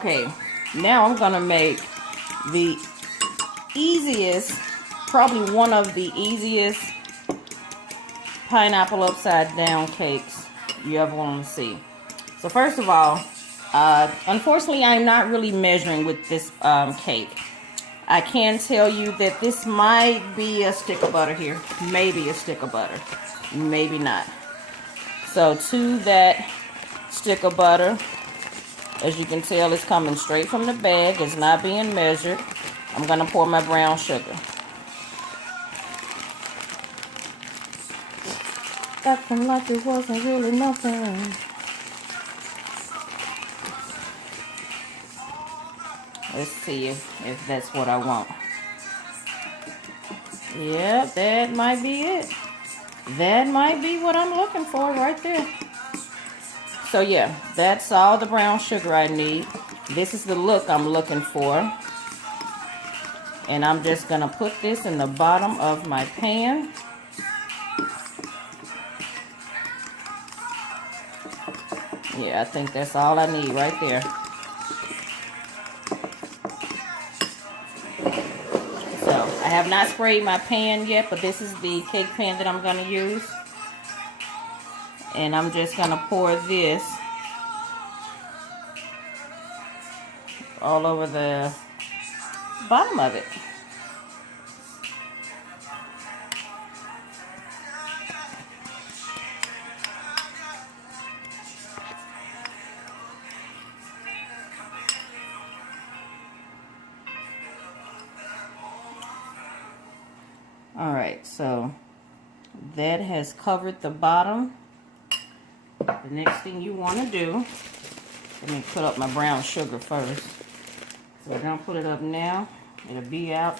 Okay, now I'm gonna make the easiest, probably one of the easiest pineapple upside down cakes you ever want to see. So first of all, unfortunately I'm not really measuring with this cake. I can tell you that this might be a stick of butter here. Maybe a stick of butter. Maybe not. So to that stick of butter, as you can tell, it's coming straight from the bag. It's not being measured. I'm going to pour my brown sugar. Acting like it wasn't really nothing. Let's see if that's what I want. Yeah, that might be it. That might be what I'm looking for right there. So yeah, that's all the brown sugar I need. This is the look I'm looking for. And I'm just going to put this in the bottom of my pan. Yeah, I think that's all I need right there. So, I have not sprayed my pan yet, but this is the cake pan that I'm going to use. And I'm just going to pour this all over the bottom of it. Alright, so that has covered the bottom. The next thing you want to do, let me put up my brown sugar first. So don't put it up now. It'll be out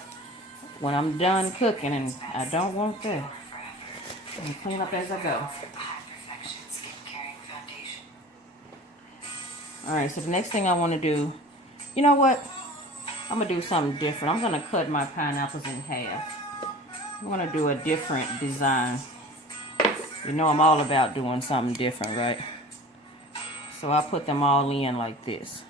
when I'm done cooking, and I don't want that. I'm going to clean up as I go. Alright, so the next thing I want to do, you know what? I'm going to do something different. I'm going to cut my pineapples in half. I'm going to do a different design. You know I'm all about doing something different, right? So I put them all in like this.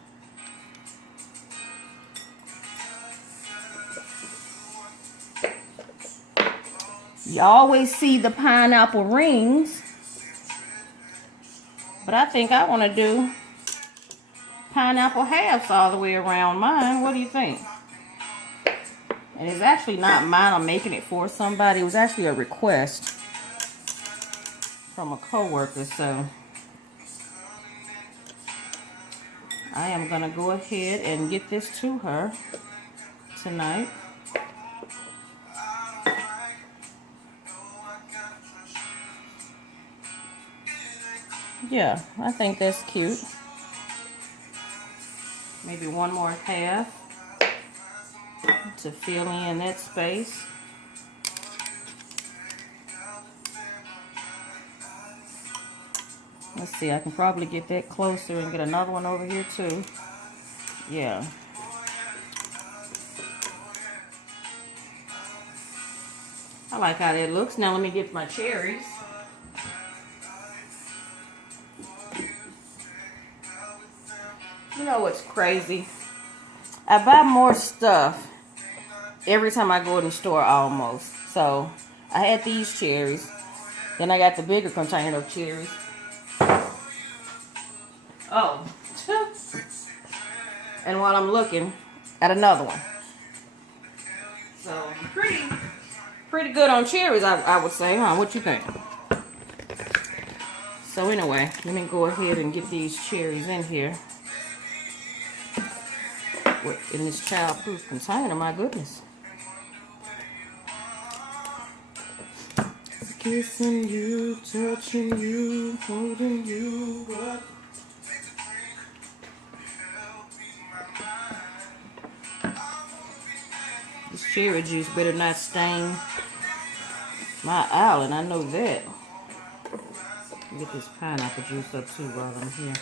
You always see the pineapple rings, but I think I want to do pineapple halves all the way around mine. What do you think? And it's actually not mine. I'm making it for somebody. It was actually a request from a coworker, so I am going to go ahead and get this to her tonight. Yeah, I think that's cute. Maybe one more half to fill in that space. Let's see, I can probably get that closer and get another one over here too. Yeah. I like how that looks. Now let me get my cherries. You know what's crazy? I buy more stuff every time I go in the store almost. So I had these cherries. Then I got the bigger container of cherries. Oh. And while I'm looking at another one. So pretty good on cherries, I would say, huh? What you think? So anyway, let me go ahead and get these cherries in here. In this childproof container, my goodness. Kissing you, touching you, holding you up. This cherry juice better not stain my island, I know that. Get this pineapple juice up too while I'm here.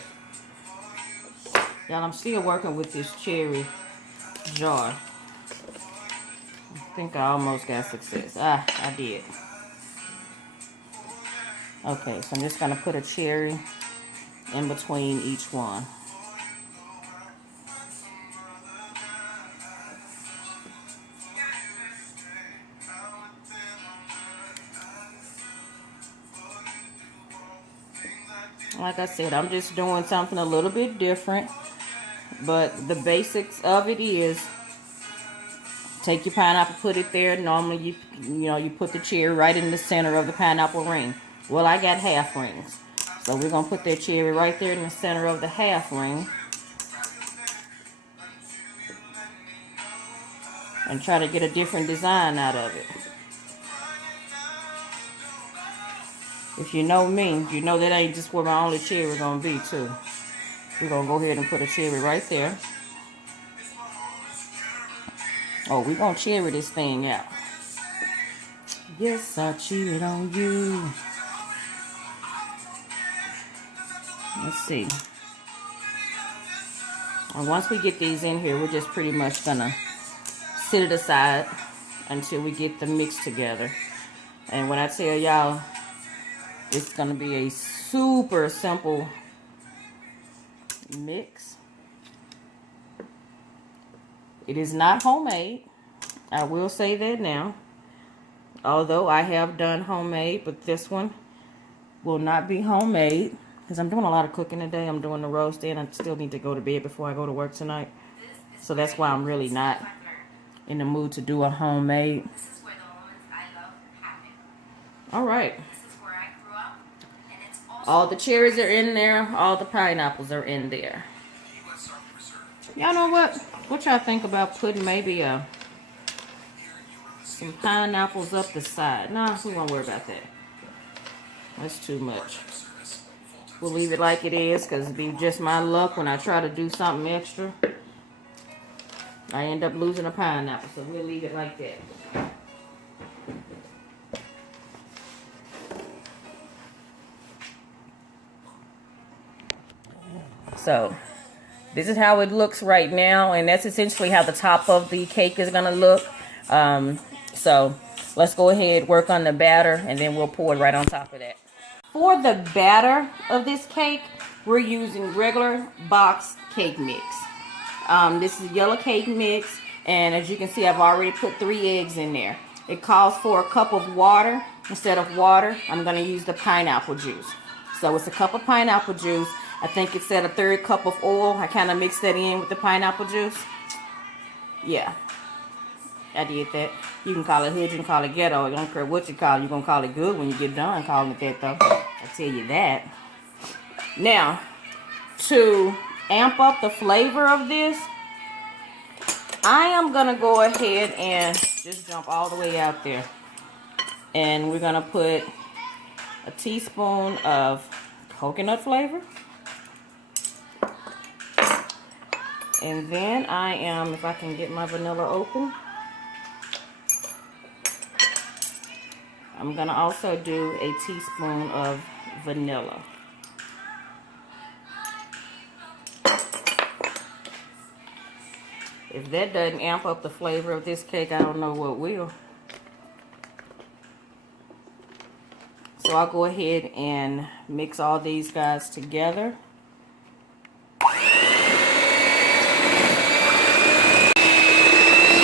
Y'all, I'm still working with this cherry jar. I think I almost got success. I did. Okay, so I'm just going to put a cherry in between each one. Like I said, I'm just doing something a little bit different. But the basics of it is take your pineapple, put it there. Normally, you put the cherry right in the center of the pineapple ring. Well, I got half rings. So we're going to put that cherry right there in the center of the half ring. And try to get a different design out of it. If you know me, you know that ain't just where my only cherry going to be, too. We're going to go ahead and put a cherry right there. Oh, we're going to cherry this thing out. Yes, I cheated on you. Let's see. And once we get these in here, we're just pretty much going to sit it aside until we get the mix together. And when I tell y'all, it's going to be a super simple mix. It is not homemade. I will say that now. Although I have done homemade, but this one will not be homemade. Because I'm doing a lot of cooking today. I'm doing the roast and I still need to go to bed before I go to work tonight. So that's why I'm really not in the mood to do a homemade. Alright. All the cherries are in there. All the pineapples are in there. Y'all know what? What y'all think about putting maybe some pineapples up the side? Nah, we won't worry about that. That's too much. We'll leave it like it is because it'll be just my luck when I try to do something extra. I end up losing a pineapple, so we'll leave it like that. So, this is how it looks right now, and that's essentially how the top of the cake is going to look. So, let's go ahead, work on the batter, and then we'll pour it right on top of that. For the batter of this cake, we're using regular box cake mix. This is yellow cake mix, and as you can see, I've already put 3 eggs in there. It calls for a cup of water. Instead of water, I'm going to use the pineapple juice. So it's a cup of pineapple juice. I think it said a 1/3 cup of oil. I kind of mixed that in with the pineapple juice. Yeah, I did that. You can call it hood, you can call it ghetto. I don't care what you call it. You're going to call it good when you get done calling it that, though. I tell you that. Now, to amp up the flavor of this, I am going to go ahead and just jump all the way out there. And we're going to put a teaspoon of coconut flavor. And then I am, if I can get my vanilla open, I'm going to also do a teaspoon of vanilla. If that doesn't amp up the flavor of this cake, I don't know what will. So I'll go ahead and mix all these guys together.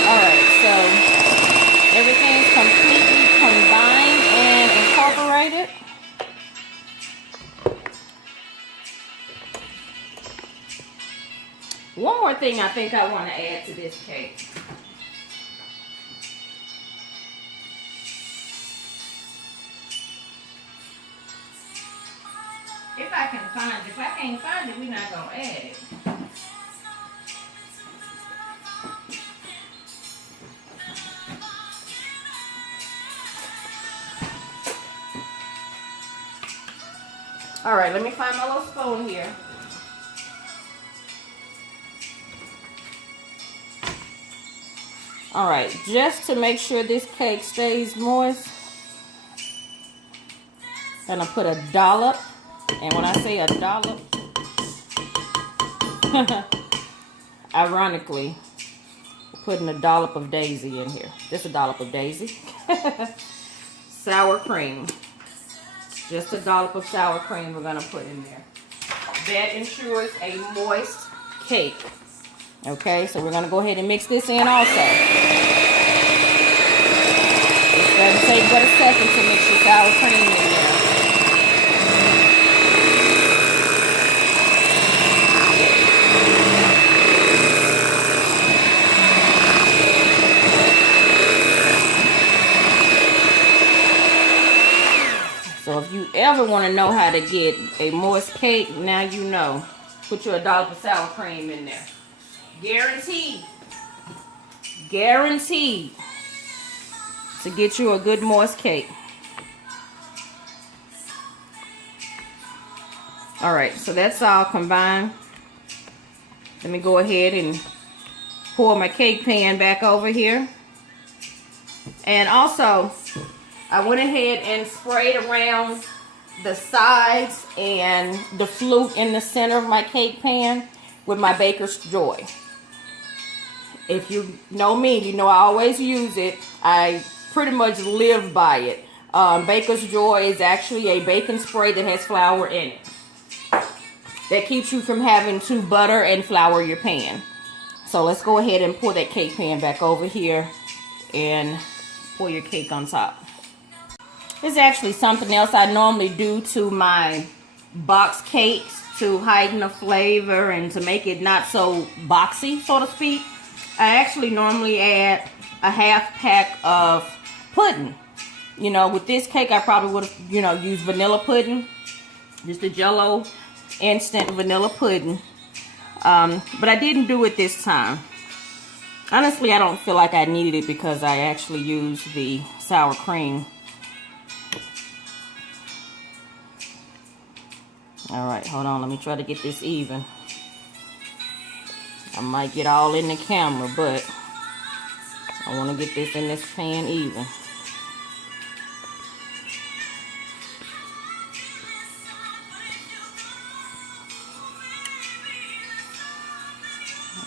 Alright, so everything's completely combined and incorporated. One more thing I think I want to add to this cake. If I can find it. If I can't find it, we're not going to add it. Alright, let me find my little spoon here. Alright, just to make sure this cake stays moist, I'm going to put a dollop. And when I say a dollop, ironically, putting a dollop of Daisy in here. Just a dollop of Daisy. Sour cream. Just a dollop of sour cream we're going to put in there. That ensures a moist cake. Okay, so we're going to go ahead and mix this in also. It doesn't take but a second to mix your sour cream in there. ever want to know how to get a moist cake, now you know. Put your dollop sour cream in there. Guaranteed. Guaranteed to get you a good moist cake. Alright, so that's all combined. Let me go ahead and pour my cake pan back over here. And also, I went ahead and sprayed around the sides and the flute in the center of my cake pan with my Baker's Joy. If you know me, you know I always use it. I pretty much live by it. Baker's Joy is actually a baking spray that has flour in it. That keeps you from having to butter and flour your pan. So let's go ahead and pour that cake pan back over here and pour your cake on top. This is actually something else I normally do to my box cakes to heighten the flavor and to make it not so boxy, so to speak. I actually normally add a half pack of pudding. You know, with this cake I probably would have, you know, used vanilla pudding. Just a Jell-O instant vanilla pudding. But I didn't do it this time. Honestly, I don't feel like I needed it because I actually used the sour cream. Alright, hold on. Let me try to get this even. I might get all in the camera, but I want to get this in this pan even.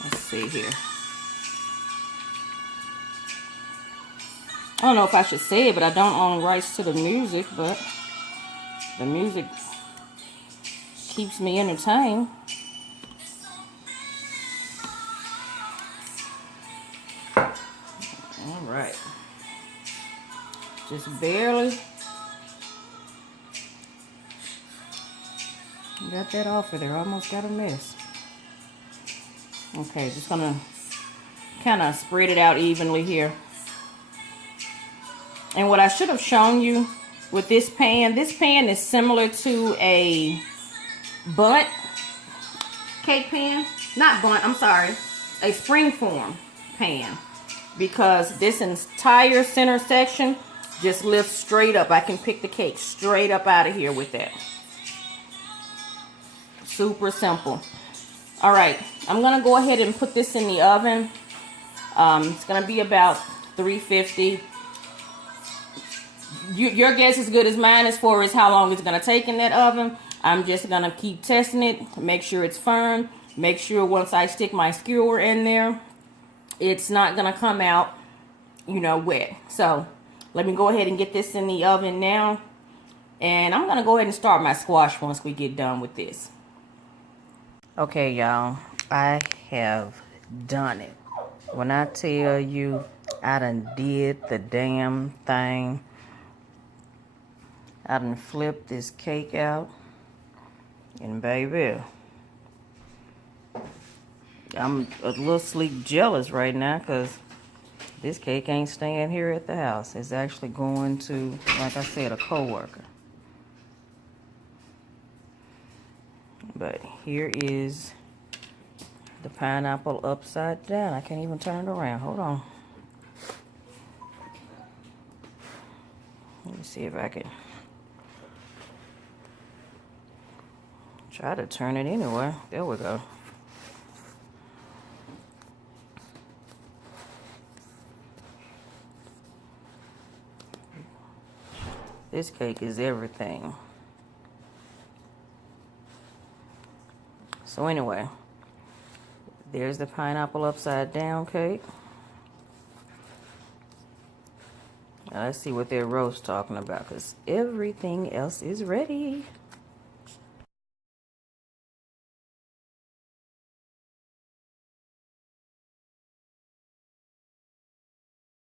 Let's see here. I don't know if I should say it, but I don't own rights to the music, but the music keeps me entertained. All right. Just barely got that off of there. Almost got a mess. Okay, just gonna kind of spread it out evenly here. And what I should have shown you with this pan is similar to a Bundt cake pan. Not Bundt, I'm sorry. A Springform pan. Because this entire center section just lifts straight up. I can pick the cake straight up out of here with that. Super simple. Alright, I'm going to go ahead and put this in the oven. It's going to be about 350. Your guess is as good as mine as far as how long it's going to take in that oven. I'm just going to keep testing it, make sure it's firm, make sure once I stick my skewer in there, it's not going to come out, you know, wet. So, let me go ahead and get this in the oven now. And I'm going to go ahead and start my squash once we get done with this. Okay, y'all, I have done it. When I tell you I done did the damn thing, I done flipped this cake out, and baby, I'm a little sleep jealous right now because this cake ain't staying here at the house. It's actually going to, like I said, a coworker. But here is the pineapple upside down. I can't even turn it around. Hold on. Let me see if I can try to turn it anyway. There we go. This cake is everything. So anyway, there's the pineapple upside down cake. Now let's see what their roast talking about, because everything else is ready.